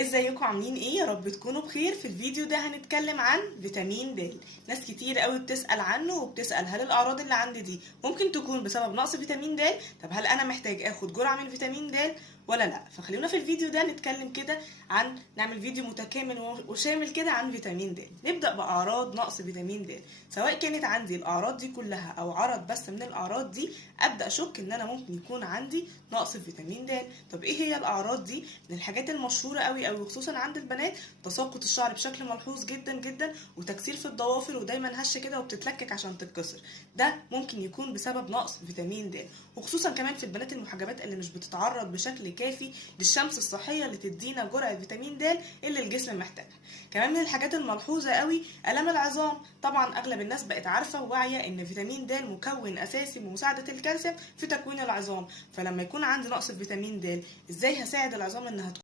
ازيكم عاملين ايه؟ يا رب تكونوا بخير. في الفيديو ده هنتكلم عن فيتامين د. ناس كتير قوي بتسأل عنه وبتسأل هل الاعراض اللي عندي دي ممكن تكون بسبب نقص فيتامين د؟ طب هل انا محتاج اخد جرعة من فيتامين د ولا لا؟ فخلونا في الفيديو ده نتكلم كده عن نعمل فيديو متكامل وشامل كده عن فيتامين د. نبدأ بأعراض نقص فيتامين د. سواء كانت عندي الاعراض دي كلها او عرض بس من الاعراض دي، ابدأ اشك ان انا ممكن يكون عندي نقص فيتامين د. طب ايه هي الاعراض دي؟ من الحاجات المشهورة قوي خصوصا عند البنات تساقط الشعر بشكل ملحوظ جدا جدا، وتكسير في الضوافر ودايما هشه كده وبتتلكك عشان تتكسر. ده ممكن يكون بسبب نقص فيتامين د. وخصوصا كمان في البنات المحجبات اللي مش بتتعرض بشكل كافي للشمس الصحيه اللي تدينا جرعه فيتامين د اللي الجسم محتاجها. كمان من الحاجات الملحوظه قوي الام العظام. طبعا اغلب الناس بقت عارفه وواعيه ان فيتامين د مكون اساسي بمساعده الكالسيوم في تكوين العظام. فلما يكون عندي نقص في فيتامين د، ازاي هساعد العظام انها